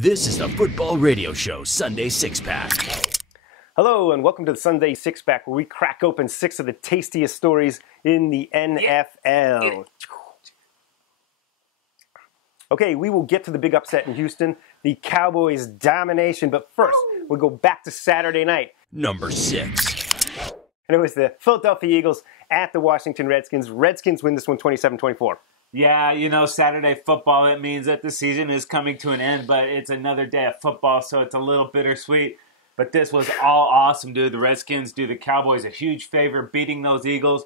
This is the Football Radio Show Sunday Six Pack. Hello and welcome to the Sunday Six Pack, where we crack open 6 of the tastiest stories in the NFL. Okay, we will get to the big upset in Houston, the Cowboys' domination, but first we'll go back to Saturday night. Number 6. And it was the Philadelphia Eagles at the Washington Redskins. Redskins win this one 27-24. Yeah, you know, Saturday football, it means that the season is coming to an end, but it's another day of football, so it's a little bittersweet. But this was all awesome, dude. The Redskins do the Cowboys a huge favor, beating those Eagles.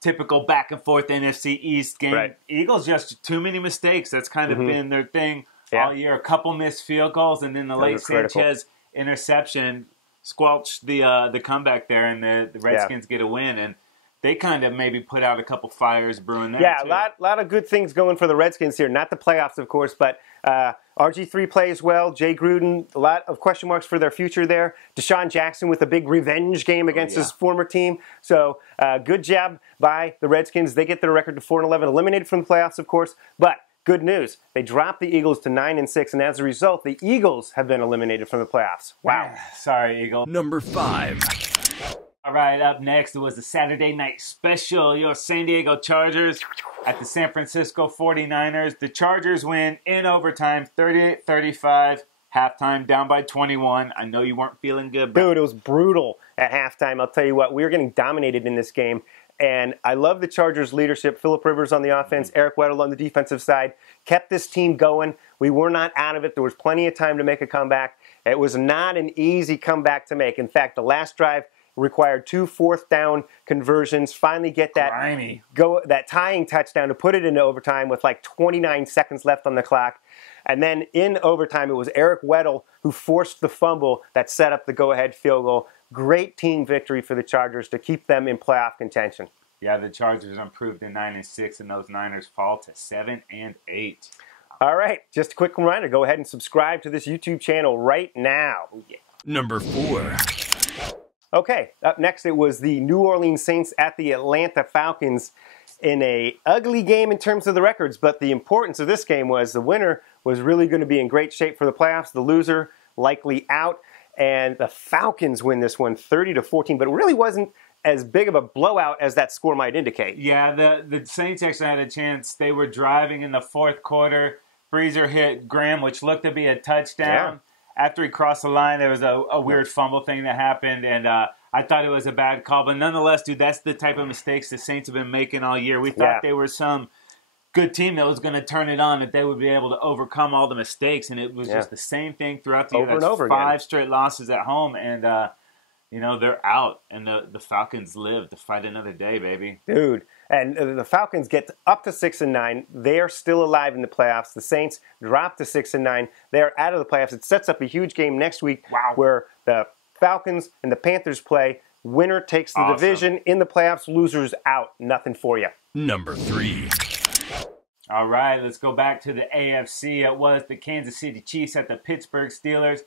Typical back-and-forth NFC East game. Right. Eagles just too many mistakes. That's kind of been their thing all year. A couple missed field goals, and then the late Sanchez interception squelched the comeback there, and the Redskins get a win. And they kind of maybe put out a couple fires brewing there, too. A lot of good things going for the Redskins here. Not the playoffs, of course, but RG3 plays well. Jay Gruden, a lot of question marks for their future there. Deshaun Jackson with a big revenge game against his former team. So good job by the Redskins. They get their record to 4-11, eliminated from the playoffs, of course. But good news, they dropped the Eagles to 9-6, and as a result, the Eagles have been eliminated from the playoffs. Wow. Sorry, Eagles. Number 5. All right, up next, it was the Saturday night special. Your San Diego Chargers at the San Francisco 49ers. The Chargers win in overtime, 38-35. Halftime, down by 21. I know you weren't feeling good, bro. Dude, it was brutal at halftime. I'll tell you what, we were getting dominated in this game. And I love the Chargers' leadership. Phillip Rivers on the offense, Eric Weddle on the defensive side, kept this team going. We were not out of it. There was plenty of time to make a comeback. It was not an easy comeback to make. In fact, the last drive required 2 fourth-down conversions. Finally get that tying touchdown to put it into overtime with like 29 seconds left on the clock. And then in overtime, it was Eric Weddle who forced the fumble that set up the go-ahead field goal. Great team victory for the Chargers to keep them in playoff contention. Yeah, the Chargers improved to 9-6, and those Niners fall to 7-8. All right, just a quick reminder, go ahead and subscribe to this YouTube channel right now. Number 4. Okay, up next it was the New Orleans Saints at the Atlanta Falcons in a ugly game in terms of the records, but the importance of this game was the winner was really going to be in great shape for the playoffs, the loser likely out, and the Falcons win this one 30-14, but it really wasn't as big of a blowout as that score might indicate. Yeah, the Saints actually had a chance. They were driving in the fourth quarter. Breezer hit Graham, which looked to be a touchdown. Yeah. After he crossed the line, there was a weird fumble thing that happened, and I thought it was a bad call. But nonetheless, dude, that's the type of mistakes the Saints have been making all year. We thought they were some good team that was going to turn it on, that they would be able to overcome all the mistakes, and it was just the same thing throughout the year. Over and over 5 again. straight losses at home, and you know, they're out, and the Falcons live to fight another day, baby. Dude, and the Falcons get up to 6-9. They are still alive in the playoffs. The Saints drop to 6-9. They are out of the playoffs. It sets up a huge game next week where the Falcons and the Panthers play. Winner takes the division in the playoffs. Losers out. Nothing for you. Number 3. All right, let's go back to the AFC. It was the Kansas City Chiefs at the Pittsburgh Steelers.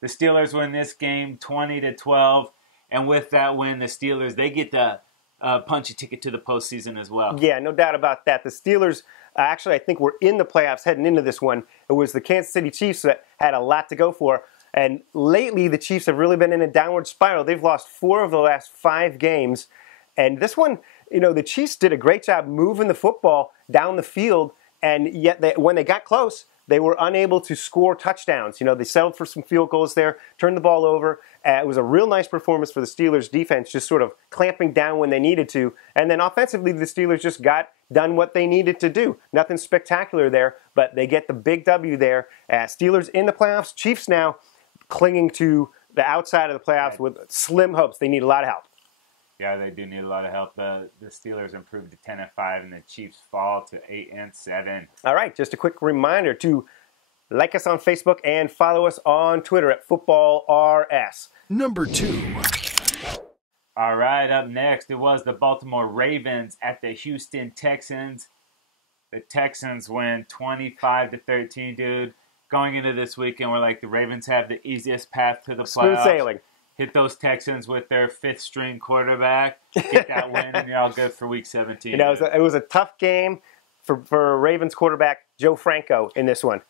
The Steelers win this game 20-12, and with that win, the Steelers, they get the punch a ticket to the postseason as well. Yeah, no doubt about that. The Steelers, actually, I think, were in the playoffs heading into this one. It was the Kansas City Chiefs that had a lot to go for, and lately the Chiefs have really been in a downward spiral. They've lost 4 of the last 5 games, and this one, you know, the Chiefs did a great job moving the football down the field, and yet when they got close, they were unable to score touchdowns. You know, they settled for some field goals there, turned the ball over. It was a real nice performance for the Steelers' defense, just sort of clamping down when they needed to. And then offensively, the Steelers just got done what they needed to do. Nothing spectacular there, but they get the big W there. Steelers in the playoffs. Chiefs now clinging to the outside of the playoffs with slim hopes. They need a lot of help. Yeah, they do need a lot of help. The Steelers improved to 10-5, and the Chiefs fall to 8-7. All right, just a quick reminder to like us on Facebook and follow us on Twitter at FootballRS. Number 2. All right, up next, it was the Baltimore Ravens at the Houston Texans. The Texans win 25-13, dude. Going into this weekend, we're like, the Ravens have the easiest path to the playoffs. Smooth sailing. Hit those Texans with their 5th-string quarterback, get that win, and you're all good for Week 17. You know, it was a tough game for Ravens quarterback Joe Franco in this one.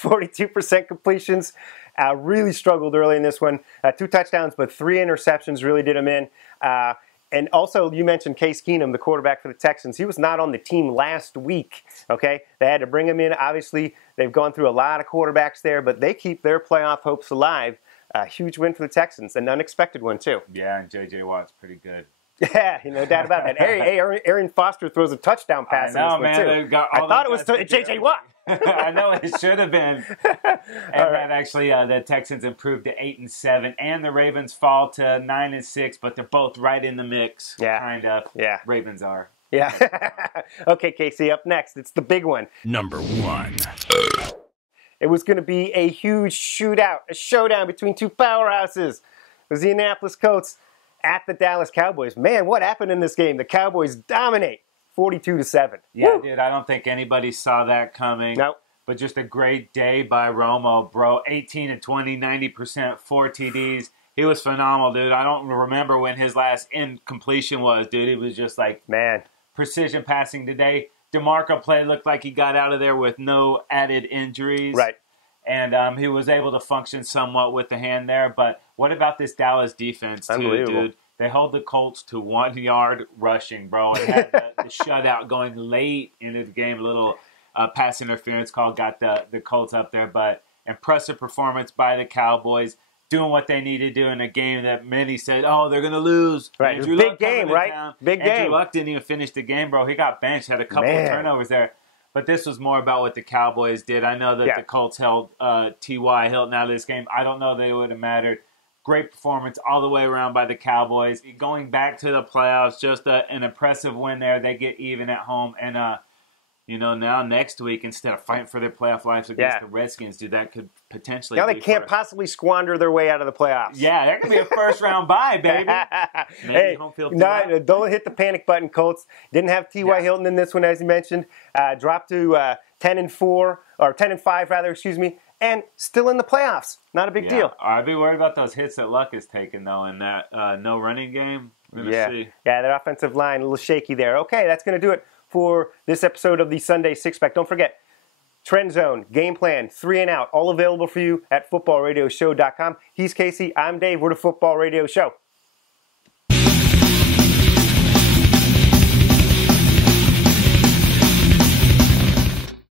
42% completions. Really struggled early in this one. 2 touchdowns, but 3 interceptions really did him in. And also, you mentioned Case Keenum, the quarterback for the Texans. He was not on the team last week, okay? They had to bring him in. Obviously, they've gone through a lot of quarterbacks there, but they keep their playoff hopes alive. A huge win for the Texans, an unexpected one, too. Yeah, and J.J. Watt's pretty good. Yeah, no doubt about that. Hey, Aaron Foster throws a touchdown pass in this one, too. I thought it was J.J. Watt. I know it should have been. And that actually, the Texans improved to 8-7, and the Ravens fall to 9-6, but they're both right in the mix. Yeah. Kind of. Yeah. Ravens are. Yeah. Okay, Casey, up next. It's the big one. Number 1. It was going to be a huge shootout, a showdown between two powerhouses. It was the Indianapolis Colts at the Dallas Cowboys. Man, what happened in this game? The Cowboys dominate 42-7. Yeah, Woo! dude, I don't think anybody saw that coming. Nope. But just a great day by Romo, bro. 18-20, 90%, 4 TDs. He was phenomenal, dude. I don't remember when his last incompletion was, dude. It was just like precision passing today. DeMarco play looked like he got out of there with no added injuries. Right. And he was able to function somewhat with the hand there. But what about this Dallas defense, too, dude? They hold the Colts to 1 yard rushing, bro. And had the shutout going late into the game. A little pass interference call got the Colts up there. But impressive performance by the Cowboys, doing what they need to do in a game that many said, oh, they're going to lose. Right, it was a big game, right? Big game. Andrew Luck didn't even finish the game, bro. He got benched, had a couple of turnovers there. But this was more about what the Cowboys did. I know that the Colts held T.Y. Hilton out of this game. I don't know that it would have mattered. Great performance all the way around by the Cowboys. Going back to the playoffs, just an impressive win there. They get even at home. And, now next week, instead of fighting for their playoff lives against the Redskins, dude, that could potentially Now they can't possibly squander their way out of the playoffs. Yeah, that could be a first-round bye, baby. Hey, don't hit the panic button, Colts. Didn't have T.Y. Hilton in this one, as you mentioned. Dropped to 10-4, or 10-5, rather, excuse me, and still in the playoffs. Not a big deal. I'd be worried about those hits that Luck is taking, though, in that no running game. We're gonna see. Yeah, their offensive line, a little shaky there. Okay, that's going to do it for this episode of the Sunday Six Pack. Don't forget, Trend Zone, Game Plan, 3 and Out, all available for you at footballradioshow.com. He's Casey, I'm Dave, we're the Football Radio Show.